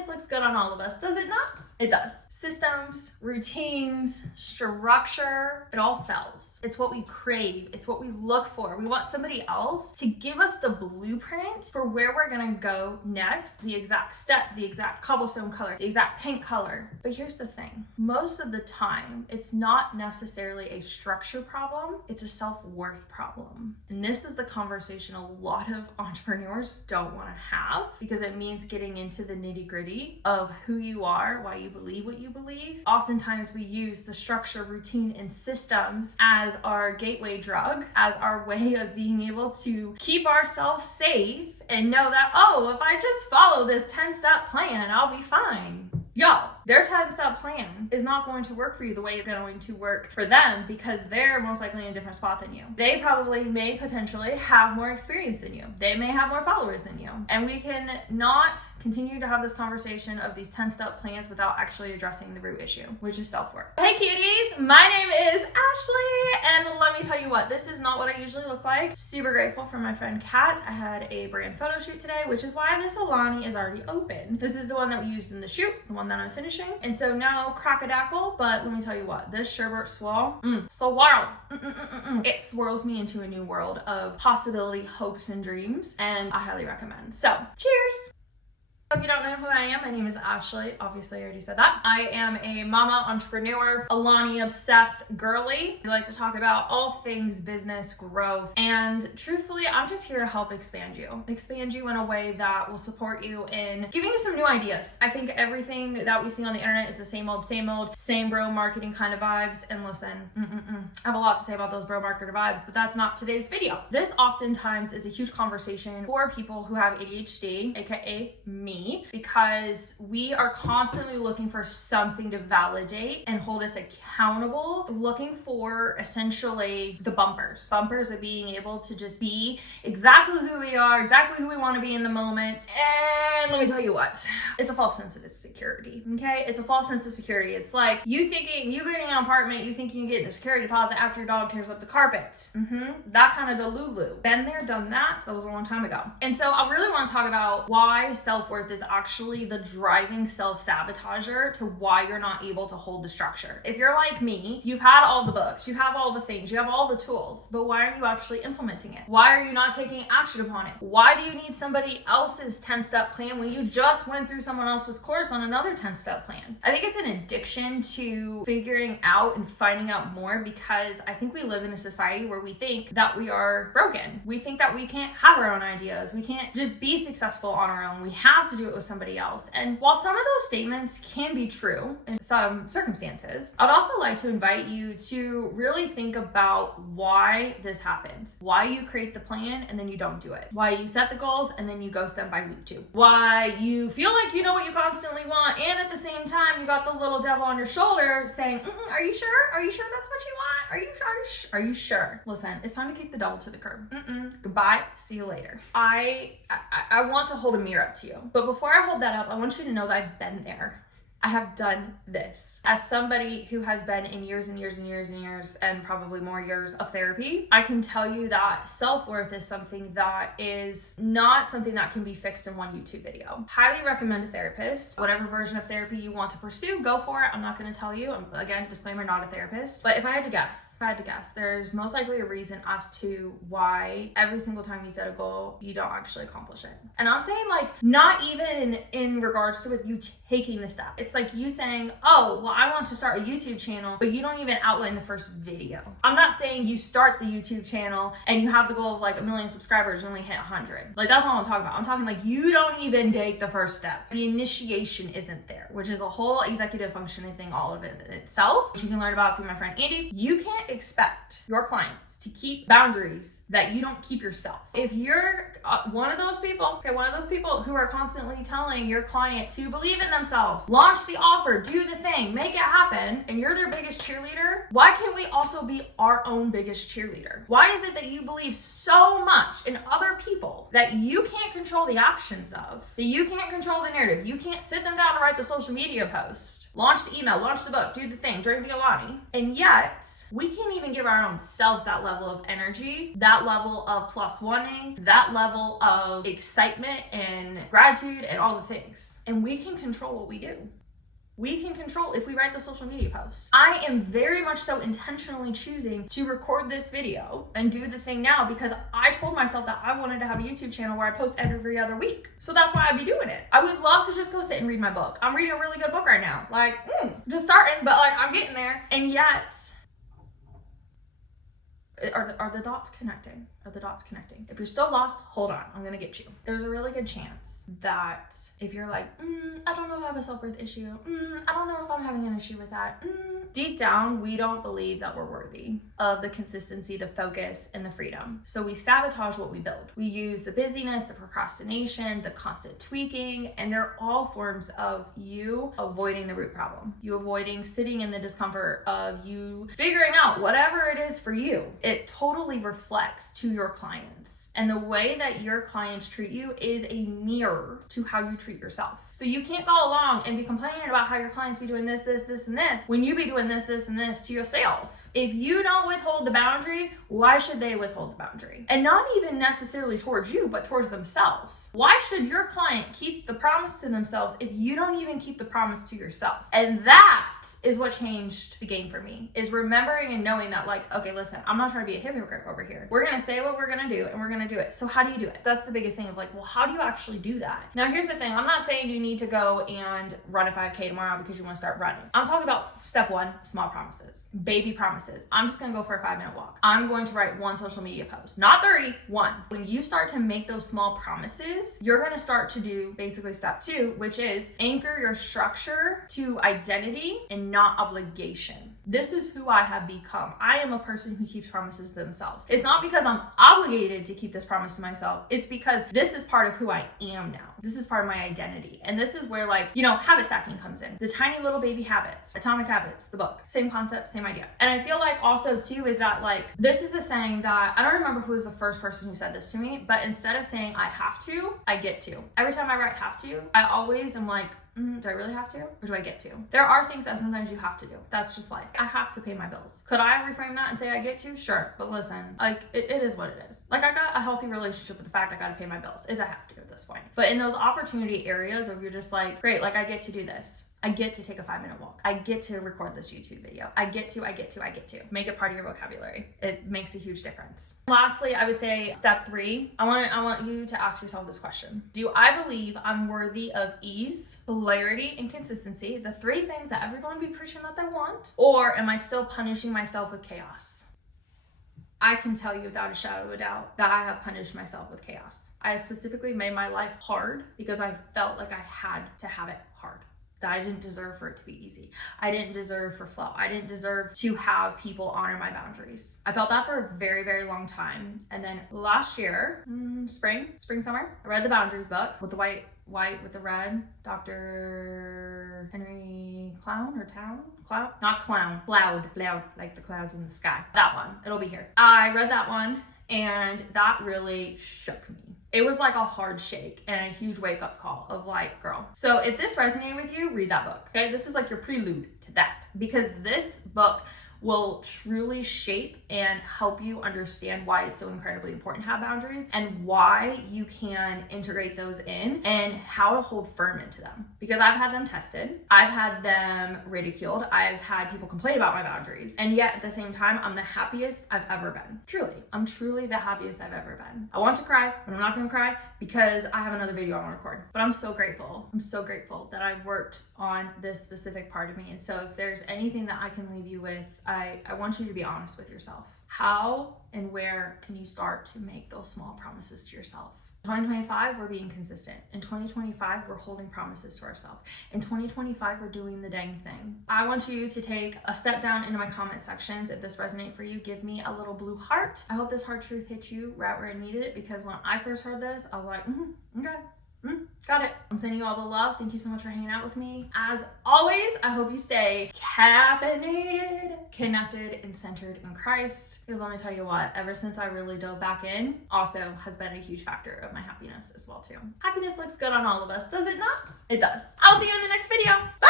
this looks good on all of us, does it not? It does. Systems, routines, structure, it all sells. It's what we crave. It's what we look for. We want somebody else to give us the blueprint for where we're gonna go next, the exact step, the exact cobblestone color, the exact paint color. But here's the thing. Most of the time, it's not necessarily a structure problem, it's a self-worth problem. And this is the conversation a lot of entrepreneurs don't want to have, because it means getting into the nitty-gritty of who you are, why you believe what you believe. Oftentimes we use the structure, routine, and systems as our gateway drug, as our way of being able to keep ourselves safe and know that, oh, if I just follow this 10-step plan, I'll be fine. Yo, their 10-step plan is not going to work for you the way it's going to work for them, because they're most likely in a different spot than you. They probably may potentially have more experience than you. They may have more followers than you. And we can not continue to have this conversation of these 10-step plans without actually addressing the root issue, which is self-worth. Hey cuties, my name is Ashley, and let me tell you what, this is not what I usually look like. Super grateful for my friend Kat. I had a brand photo shoot today, which is why this Alani is already open. This is the one that we used in the shoot, the one that I'm finishing. And so now crackadackle, but let me tell you what, this sherbet swirl, it swirls me into a new world of possibility, hopes, and dreams, and I highly recommend. So cheers. If you don't know who I am, my name is Ashley. Obviously, I already said that. I am a mama, entrepreneur, Alani obsessed girly. We like to talk about all things business, growth, and truthfully, I'm just here to help expand you. Expand you in a way that will support you in giving you some new ideas. I think everything that we see on the internet is the same old, same bro marketing kind of vibes. And listen, I have a lot to say about those bro marketer vibes, but that's not today's video. This oftentimes is a huge conversation for people who have ADHD, aka me, because we are constantly looking for something to validate and hold us accountable, looking for essentially the bumpers of being able to just be exactly who we are, exactly who we want to be in the moment. And let me tell you what, it's a false sense of security, okay? It's a false sense of security. It's like you thinking you getting an apartment, you think you can get a security deposit after your dog tears up the carpet. That kind of delulu. Been there, done that. That was a long time ago. And so I really want to talk about why self-worth is actually the driving self-sabotager to why you're not able to hold the structure. If you're like me, you've had all the books, you have all the things, you have all the tools, but why are you actually implementing it? Why are you not taking action upon it? Why do you need somebody else's 10-step plan when you just went through someone else's course on another 10-step plan? I think it's an addiction to figuring out and finding out more, because I think we live in a society where we think that we are broken. We think that we can't have our own ideas. We can't just be successful on our own. We have to do it with somebody else. And while some of those statements can be true in some circumstances, I'd also like to invite you to really think about why this happens. Why you create the plan and then you don't do it. Why you set the goals and then you ghost them by week 2. Why you feel like you know what you constantly want, and at the same time you got the little devil on your shoulder saying, are you sure? Are you sure that's what you want? Are you sure? Listen, it's time to kick the devil to the curb. Goodbye. See you later. I want to hold a mirror up to you. But before I hold that up, I want you to know that I've been there. I have done this. As somebody who has been in years and years and years and years, and probably more years of therapy, I can tell you that self-worth is something that is not something that can be fixed in one YouTube video. Highly recommend a therapist. Whatever version of therapy you want to pursue, go for it. I'm not gonna tell you. Again, disclaimer, not a therapist. But if I had to guess, there's most likely a reason as to why every single time you set a goal, you don't actually accomplish it. And I'm saying, like, not even in regards to with you taking the step. It's like you saying, oh, well, I want to start a YouTube channel, but you don't even outline the first video. I'm not saying you start the YouTube channel and you have the goal of like 1 million subscribers and only hit 100. Like, that's not what I'm talking about. I'm talking like you don't even take the first step. The initiation isn't there, which is a whole executive functioning thing all of it in itself, which you can learn about through my friend Andy. You can't expect your clients to keep boundaries that you don't keep yourself. If you're one of those people who are constantly telling your client to believe in themselves, launch the offer, do the thing, make it happen, and you're their biggest cheerleader, why can't we also be our own biggest cheerleader? Why is it that you believe so much in other people that you can't control the actions of, that you can't control the narrative, you can't sit them down to write the social media post? launch the email, launch the book, do the thing, drink the Alani. And yet, we can't even give our own selves that level of energy, that level of plus wanting, that level of excitement and gratitude and all the things. And we can control what we do. We can control if we write the social media post. I am very much so intentionally choosing to record this video and do the thing now because I told myself that I wanted to have a YouTube channel where I post every other week. So that's why I'd be doing it. I would love to just go sit and read my book. I'm reading a really good book right now. Like, just starting, but like I'm getting there. And yet, are the dots connecting? Are the dots connecting? If you're still lost, hold on, I'm gonna get you. There's a really good chance that if you're like, I don't know if I have a self-worth issue, I don't know if I'm having an issue with that, deep down, we don't believe that we're worthy of the consistency, the focus, and the freedom. So we sabotage what we build. We use the busyness, the procrastination, the constant tweaking, and they're all forms of you avoiding the root problem. You avoiding sitting in the discomfort of you figuring out whatever it is for you. It totally reflects to your clients. And the way that your clients treat you is a mirror to how you treat yourself. So you can't go along and be complaining about how your clients be doing this, and this, when you be doing this, and this to yourself. If you don't withhold the boundary, why should they withhold the boundary? And not even necessarily towards you, but towards themselves. Why should your client keep the promise to themselves if you don't even keep the promise to yourself? And that is what changed the game for me, is remembering and knowing that like, okay, listen, I'm not trying to be a hypocrite over here. We're gonna say what we're gonna do and we're gonna do it. So how do you do it? That's the biggest thing of like, well, how do you actually do that? Now here's the thing, I'm not saying you need to go and run a 5K tomorrow because you wanna start running. I'm talking about step one, small promises, baby promises. I'm just gonna go for a 5-minute walk. I'm going to write one social media post, not 30, one. When you start to make those small promises, you're gonna start to do basically step two, which is anchor your structure to identity and not obligation. This is who I have become. I am a person who keeps promises to themselves. It's not because I'm obligated to keep this promise to myself. It's because this is part of who I am now. This is part of my identity. And this is where like, habit stacking comes in. The tiny little baby habits, Atomic Habits, the book, same concept, same idea. And I feel like also too is that like, this is a saying that, I don't remember who was the first person who said this to me, but instead of saying I have to, I get to. Every time I write have to, I always am like, do I really have to? Or do I get to? There are things that sometimes you have to do. That's just life. I have to pay my bills. Could I reframe that and say I get to? Sure. But listen, like it is what it is. Like I got a healthy relationship with the fact I got to pay my bills. Is I have to at this point. But in those opportunity areas where you're just like, great, like I get to do this. I get to take a 5-minute walk. I get to record this YouTube video. I get to. Make it part of your vocabulary. It makes a huge difference. Lastly, I would say step 3, I want you to ask yourself this question. Do I believe I'm worthy of ease, polarity, and consistency, the 3 things that everyone be preaching that they want? Or am I still punishing myself with chaos? I can tell you without a shadow of a doubt that I have punished myself with chaos. I specifically made my life hard because I felt like I had to have it hard. That I didn't deserve for it to be easy. I didn't deserve for flow. I didn't deserve to have people honor my boundaries. I felt that for a very, very long time. And then last year, spring, summer, I read the Boundaries book with the white with the red, Dr. Henry Cloud, like the clouds in the sky. That one, it'll be here. I read that one and that really shook me. It was like a hard shake and a huge wake up call of like, girl. So if this resonated with you, read that book, okay? This is like your prelude to that because this book will truly shape and help you understand why it's so incredibly important to have boundaries and why you can integrate those in and how to hold firm into them. Because I've had them tested, I've had them ridiculed, I've had people complain about my boundaries, and yet at the same time, I'm the happiest I've ever been. Truly, I'm truly the happiest I've ever been. I want to cry, but I'm not gonna cry because I have another video I wanna record. But I'm so grateful. I'm so grateful that I worked on this specific part of me. And so if there's anything that I can leave you with, I want you to be honest with yourself. How and where can you start to make those small promises to yourself? In 2025, we're being consistent. In 2025, we're holding promises to ourselves. In 2025, we're doing the dang thing. I want you to take a step down into my comment sections. If this resonates for you, give me a little blue heart. I hope this hard truth hit you right where it needed it because when I first heard this, I was like, okay. Got it. I'm sending you all the love. Thank you so much for hanging out with me. As always, I hope you stay caffeinated, connected, and centered in Christ. Because let me tell you what, ever since I really dove back in, also has been a huge factor of my happiness as well too. Happiness looks good on all of us, does it not? It does. I'll see you in the next video. Bye!